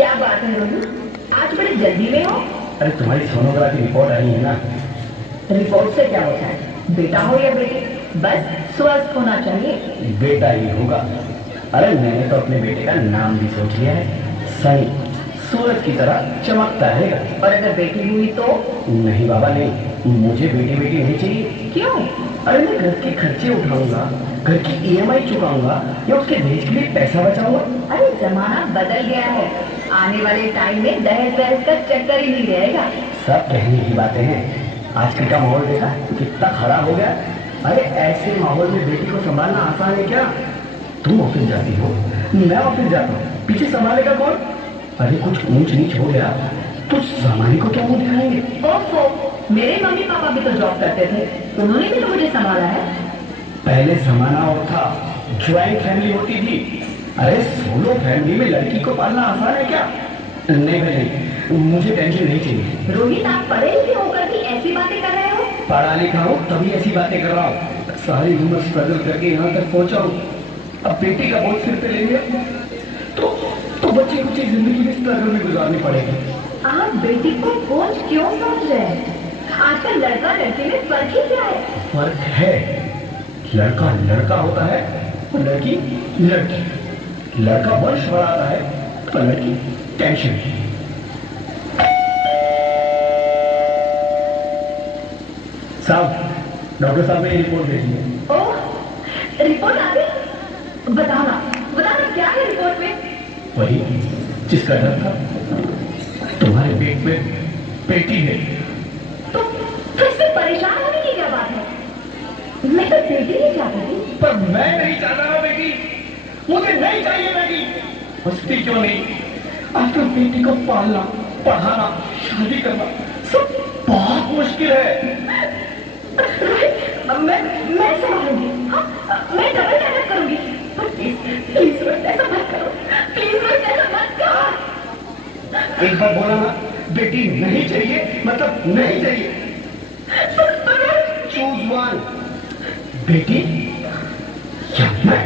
क्या बात है रोनू, आज बड़ी जल्दी में हो? अरे तुम्हारी सोनोग्राफी रिपोर्ट आई है ना। रिपोर्ट से क्या होता है? बेटा हो या बेटी, बस स्वस्थ होना चाहिए। बेटा ही होगा। अरे मैंने तो अपने बेटे का नाम भी सोच लिया है, सनी, सूरज की तरह चमकता रहेगा। और अगर बेटी हुई तो? नहीं बाबा नहीं, मुझे बेटी बेटी नहीं चाहिए। क्यों? अरे मैं घर के खर्चे उठाऊंगा, घर की ईएमआई चुकाऊंगा या उसके दहेज के लिए पैसा बचाऊंगा। अरे जमाना बदल गया है, आने वाले टाइम में दहेज वहेज का चक्कर ही नहीं रहेगा। सब कहने की बातें हैं, आजकल का माहौल देखा कितना खराब हो गया। अरे ऐसे माहौल में बेटी को संभालना आसान है क्या? तुम ऑफिस जाती हो, मैं ऑफिस जाता हूँ, पीछे संभालेगा कौन? अरे कुछ ऊंच नीच हो गया तो सामानी को क्या मुंह दिखाएंगे? ओफो, मेरे मम्मी पापा भी तो जॉब करते थे, उन्होंने भी तो मुझे संभाला है। पहले जमाना और था, ज्वाइंट फैमिली होती थी। अरे सोलो फैमिली में लड़की को पालना आसान है क्या? नहीं भाई नहीं, मुझे टेंशन नहीं चाहिए। रोहित, आप पढ़े लिखे होकर भी ऐसी बातें कर रहे हो? पढ़ा लिखा हूँ तभी ऐसी बातें कर रहा हूँ, सारी उम्र स्ट्रगल करके यहाँ तक पहुंचा हूँ। अब बेटी का बोझ सिर पे ले लिया तो बच्चे कुछ जिंदगी में स्ट्रगल में गुजारनी पड़ेगी। आप बेटी को बोझ क्यों समझ रहे हैं? आजकल लड़का लड़की में फर्क ही क्या है? फर्क है, लड़का लड़का होता है और लड़की लड़की। लड़का वर्ष बढ़ाता है और लड़की टेंशन। साहब, डॉक्टर साहब ने रिपोर्ट भेजी है। ओह, रिपोर्ट आ गई? बताना क्या है रिपोर्ट में? वही जिसका डर था, तुम्हारे पेट में बेटी है। तो इससे परेशान होने की क्या बात है? मैं तो बेटी ही चाहती थी। पर मैं नहीं चाहता ना बेटी, मुझे नहीं चाहिए बेटी। हंसती क्यों नहीं? आजकल बेटी को पालना, पढ़ाना, शादी करना सब बहुत मुश्किल है। मैं संभालूंगी। हाँ, मैं डबल मेहनत करूंगी। प्लीज रोहित, ऐसा मत करो। प्लीज रोहित, ऐसा मत करो। एक बार बोला ना, बेटी नहीं चाहिए मतलब नहीं चाहिए। चूज वन, बेटी या मैं।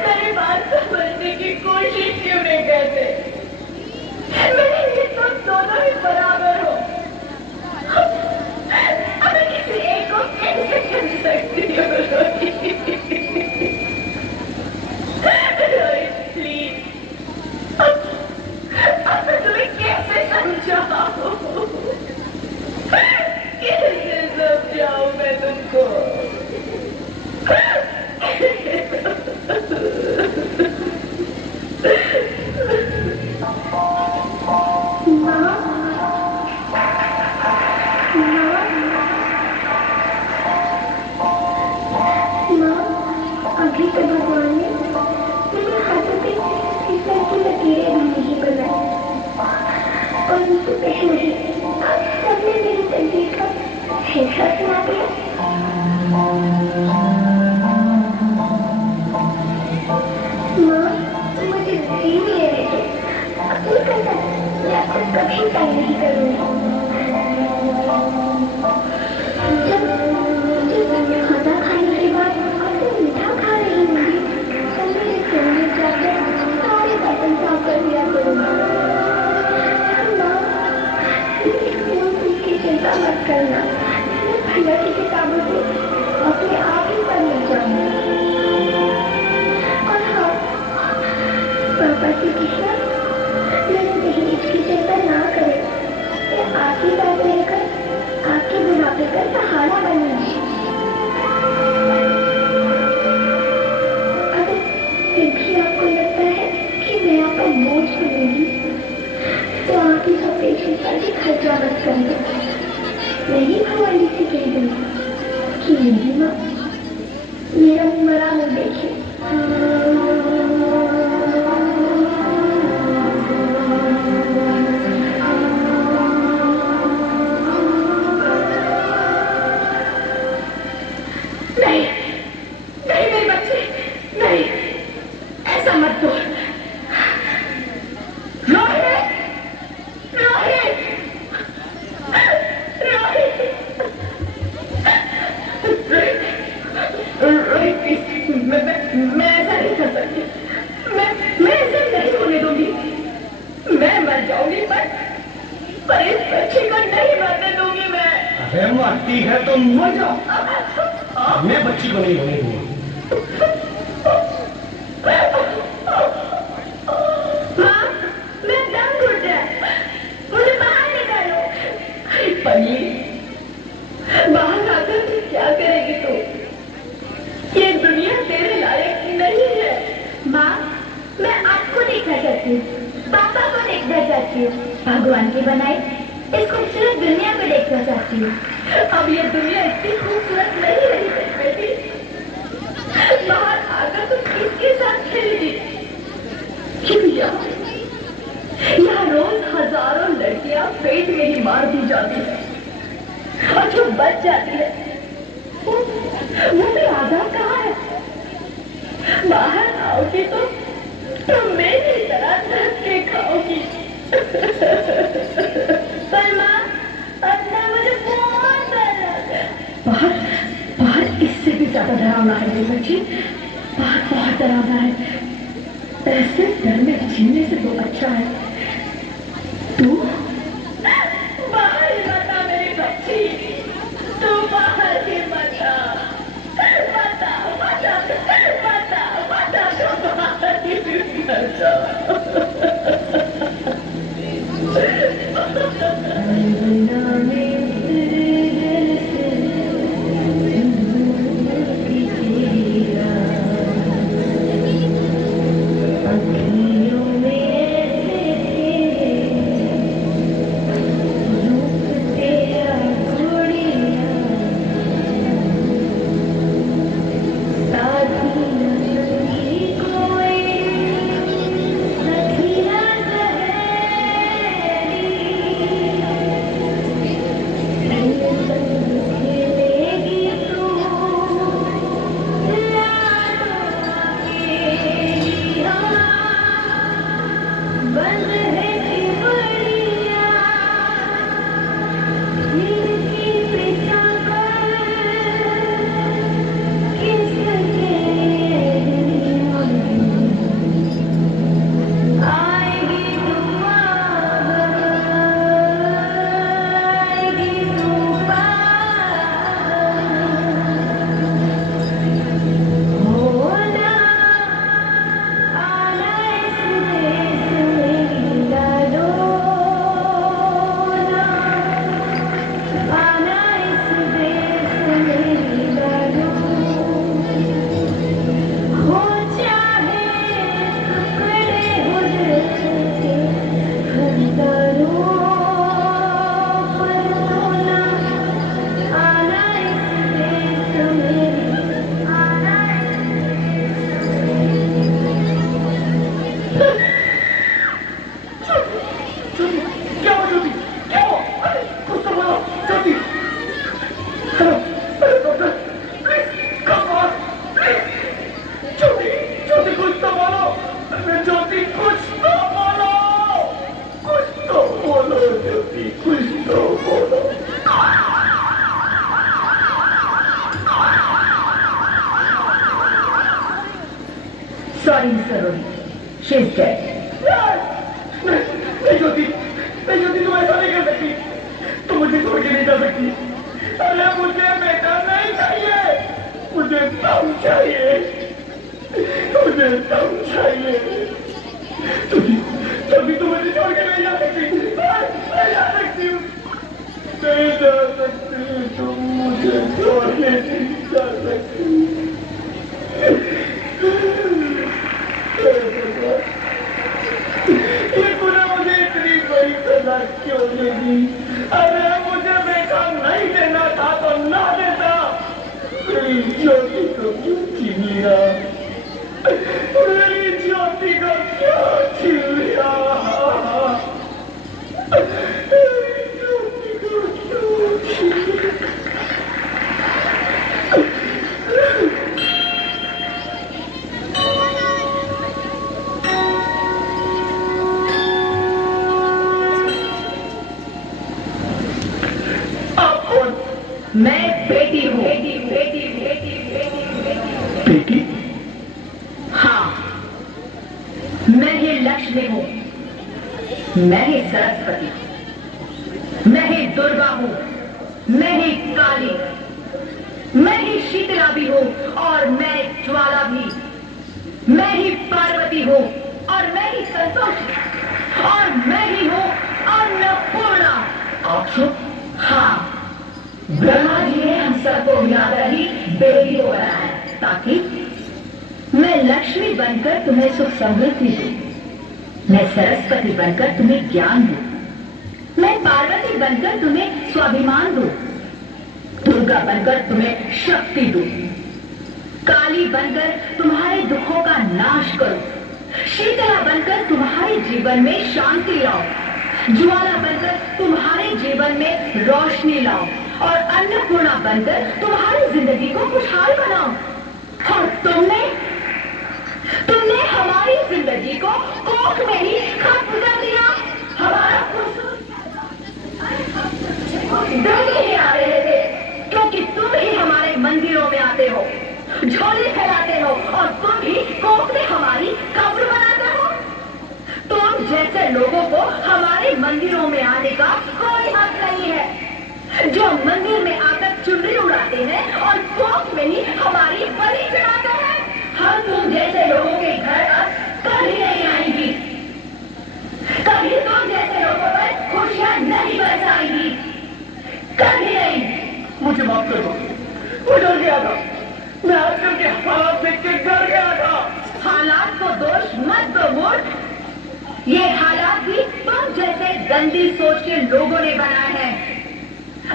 मेरी बात समझने की कोशिश क्यों नहीं करते? मेरे लिए तो दोनों ही बराबर हो। अगर किसी एक को कैसे चुन सकती हो रोहित, प्लीज। अब मैं तुम्हें कैसे समझाऊं? कैसे समझाऊं मैं तुमको? अभी तो भगवान ने मेरे हाथों पे फिसल की लकीरें भी नहीं बनाई, और उससे पहले ही आप सबने मेरी तकदीर का फैसला सुना दिया। माँ, मुझे जीने लेने दो। अपनी कसम, मैं आपको कभी तंग नहीं करूँगी। जब खाना खाने के बाद आपसे मीठा खा रही होंगी तो मेरे कमरे जाकर सारे बर्तन साफ कर दिया करूँगी। इसकी चिंता मत करना, मैं भैया की किताबों को अपने आप ही पढ़ना चाहूँगी। और हाँ, पापा से कहना मेरे दहेज की चिंता ना करें, मैं आपकी बात लेकर आपके बुढ़ापे का सहारा बनूंगी। अगर फिर भी आपको लगता है कि मैं आपका बोझ बनूंगी तो आप इस ऑपरेशन पर भी खर्चा मत करें। मैं ही भगवान से कह दूंगी कि मेरी माँ मेरा मरा मुँह देखे। नहीं मेरे बच्चे, नहीं, ऐसा मत दो। रोहित, रोहित, रोहित। इस बच्ची को नहीं मरने दूंगी मैं। अरे मरती है तो मर जाओ, मैं बच्ची को नहीं होने दूंगा। माँ, मैं दम घुट रहा है, मुझे बाहर निकालो। अरे पगली, बाहर आकर के क्या करेगी तू? ये दुनिया तेरे लायक नहीं है। माँ, मैं आपको देखना चाहती हूँ, पापा को देखना चाहती हूँ, भगवान की बनाई इस खूबसूरत दुनिया को देखना चाहती हूँ। अब ये दुनिया इतनी खूबसूरत नहीं रही मेरी बेटी। बाहर आकर तुम किसके साथ खेलेगी? क्यों यहाँ रोज हजारों लड़कियां पेट में ही मार दी जाती है, और जो बच जाती है वो भी आजाद कहाँ है? बाहर आओगी तो मेरी तरह धस के खाओगी। पर माँ, अंदर मुझे बहुत डर लगा। बाहर बाहर इससे भी ज्यादा डरावना है मेरी बच्ची, बाहर बहुत डरावना है। ऐसे डर में जीने से तो अच्छा है तू बाहर ही मत आ मेरी बच्ची, तू बाहर ही मत आ, मत आ, मत आ, मत आ, मत आ, तू बाहर ही मत आ। Sorry, Mr. Rohit. She's dead. नहीं ज्योति, तुम ऐसा नहीं कर सकती, तुम मुझे छोड़ के नहीं जा सकती। अरे मुझे बेटा नहीं चाहिए, मुझे दम चाहिए, मुझे दम चाहिए। तभी तुम मुझे छोड़ के नहीं जा सकती, नहीं जा सकती, नहीं जा सकती, तुम मुझे छोड़ के नहीं जा सकती। ये गुनाह मुझे इतनी बड़ी सजा क्यों दे दी? अरे मुझे बेटा नहीं देना था तो ना देता, मेरी ज्योति को क्यों छीन लिया? मेरी ज्योति को क्यों छीन लिया? मेरी ज्योति को क्यों छीन लिया? मैं बेटी हूँ। बेटी? हाँ, मैं ही लक्ष्मी हूँ, मैं ही सरस्वती। मैं ही दुर्गा हूँ, मैं ही काली, मैं ही शीतला भी हूँ और मैं ज्वाला भी, मैं ही पार्वती हूँ और मैं ही संतोषी, और मैं ही हूँ अन्नपूर्णा। आप हाँ, ब्रह्मा जी ने हम सबको याद रही बेटी को बनाया है ताकि मैं लक्ष्मी बनकर तुम्हें सुख समृद्धि दूं, मैं सरस्वती बनकर तुम्हें ज्ञान दूं, मैं पार्वती बनकर तुम्हें स्वाभिमान दूं, दुर्गा बनकर तुम्हें शक्ति दूं, काली बनकर तुम्हारे दुखों का नाश करूं, शीतला बनकर तुम्हारे जीवन में शांति लाओ, ज्वाला बनकर तुम्हारे जीवन में रोशनी लाओ और अन्नपूर्णा बनकर तुम्हारी जिंदगी को खुशहाल बनाओ। और तुमने हमारी जिंदगी को कोख में ही खत्म कर दिया। हमारा कसूर नहीं आ रहे थे क्योंकि तुम ही हमारे मंदिरों में आते हो, झोली फैलाते हो और तुम ही कोख में हमारी कब्र बनाते हो। तुम जैसे लोगों को हमारे मंदिरों में आने का कोई हक नहीं है, जो मंदिर में आकर चुनरी उड़ाते हैं और कोख में ही हमारी बलि चढ़ाते हैं। हम तुम जैसे लोगों के घर अब कभी नहीं आएंगी, कभी तुम जैसे लोगों पर खुशियां नहीं बरसाएंगी, कभी नहीं। मुझे माफ कर दो, मैं डर गया था, मैं आजकल के हालात देख के डर गया था। हालात को दोष मत दो मूर्ख, ये हालात भी तुम जैसे गंदी सोच के लोगों ने बनाए हैं।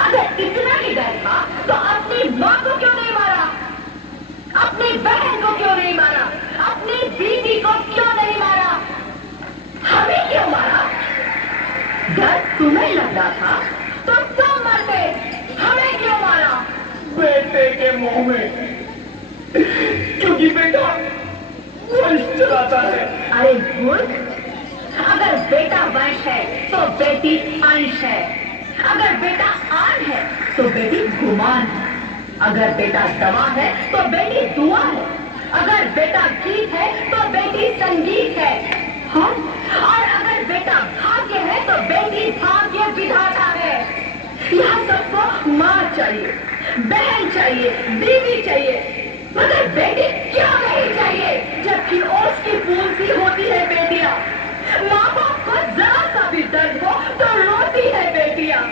अगर इतना ही डर था तो अपनी माँ को क्यों नहीं मारा, अपनी बहन को क्यों नहीं मारा, अपनी बीवी को क्यों नहीं मारा, हमें क्यों मारा? डर तुम्हें लग रहा था तो तुम मरते, हमें क्यों मारा? बेटे के मुंह में, क्योंकि बेटा वंश चलाता है। अरे मूर्ख, अगर बेटा वंश है तो बेटी अंश है, अगर बेटा आन है तो बेटी गुमान है, अगर बेटा दवा है तो बेटी दुआ है, अगर बेटा गीत है तो बेटी संगीत है, हाँ? और अगर बेटा भाग्य है तो बेटी भाग्य विधाता है। यहाँ सबको माँ चाहिए, बहन चाहिए, बीवी चाहिए, मगर बेटी क्यों नहीं चाहिए? जबकि ओस की फूल सी होती है बेटियां, माँ बाप को जरा सा भी दर्द हो तो रोती है बेटियां,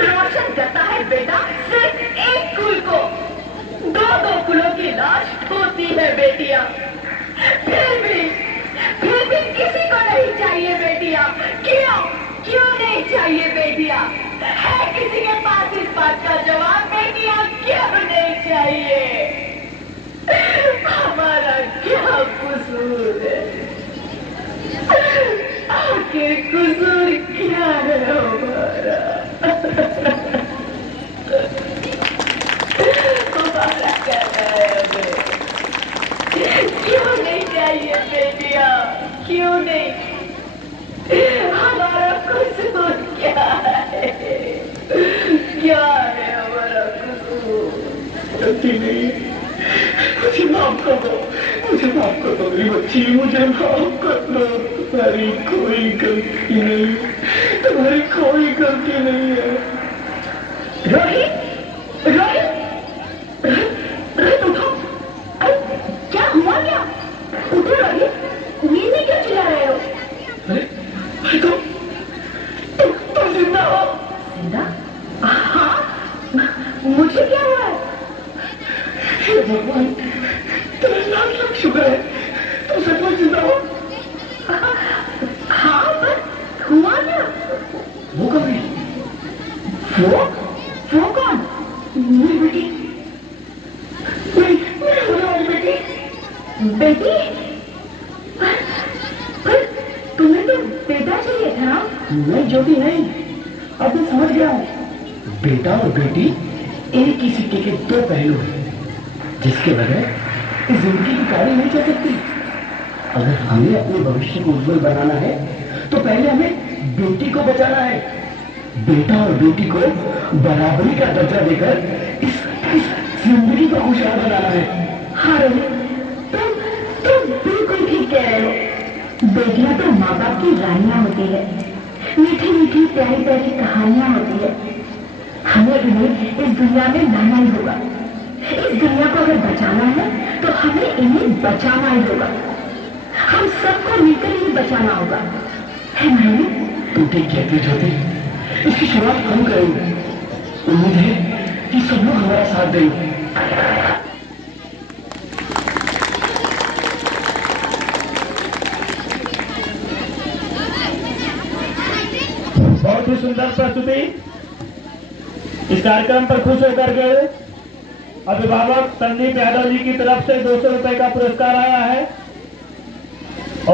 रोशन करता है बेटा सिर्फ एक कुल को, दो कुलों की लाश ढोती है बेटियां। फिर भी किसी को नहीं चाहिए बेटियां। क्यों नहीं चाहिए बेटियां? है किसी के पास इस बात का जवाब? बेटियां क्यों नहीं चाहिए? हमारा क्या कसूर है? आखिर कसूर क्या है हमारा? हमारा क्या है हमें? क्यों नहीं चाहिए बेटियां? क्यों नहीं? हमारा कसूर क्या है? क्या है हमारा कसूर? गलती नहीं, मुझे माफ कर दो, मुझे माफ कर दो मेरी बच्ची, मुझे माफ कर दो। तुम्हारी कोई गलती नहीं, तुम्हारी कोई गलती नहीं है। रोहित, रोहित, रोहित उठो। अरे क्या हुआ क्या? उठो रोहित, नींद में क्यों चिल्ला रहे हो? अरे तुम जिंदा हो? जिंदा? हाँ, मुझे क्या हुआ है? हे भगवान, तेरा लाख लाख शुक्र है, तुम सचमुच जिंदा हो। हाँ, पर हुआ क्या? वो कभी वो कौन? मेरी बेटी, मेरी होने वाली बेटी। बेटी? पर तुम्हें तो बेटा चाहिए था। नहीं ज्योति नहीं, अब मैं समझ गया हूँ। बेटा और बेटी एक ही सिक्के के दो पहलू हैं, जिसके बगैर इस जिंदगी की गाड़ी नहीं चल सकती। अगर हमें अपने भविष्य को उज्जवल बनाना है तो पहले हमें बेटी को बचाना है। बेटा और बेटी को बराबरी का दर्जा देकर इस जिंदगी को खुशहाल बनाना है। हाँ रोहित, तुम बिल्कुल ठीक कह रहे हो। बेटियां तो माँ बाप की रानियां होती है, मीठी मीठी प्यारी प्यारी कहानियां होती है। हमें इन्हें इस दुनिया में लाना ही होगा। इस दुनिया को अगर बचाना है तो हमें इन्हें बचाना ही होगा। हम सबको मिलकर इन्हें बचाना होगा, है मायने? तुम ठीक कहती ज्योति, इसकी शुरुआत हम करेंगे। उम्मीद है कि सब लोग हमारा साथ देंगे। बहुत ही सुंदर प्रस्तुति। इस कार्यक्रम पर खुश होकर के अभिभावक संदीप यादव जी की तरफ से 200 रुपए का पुरस्कार आया है।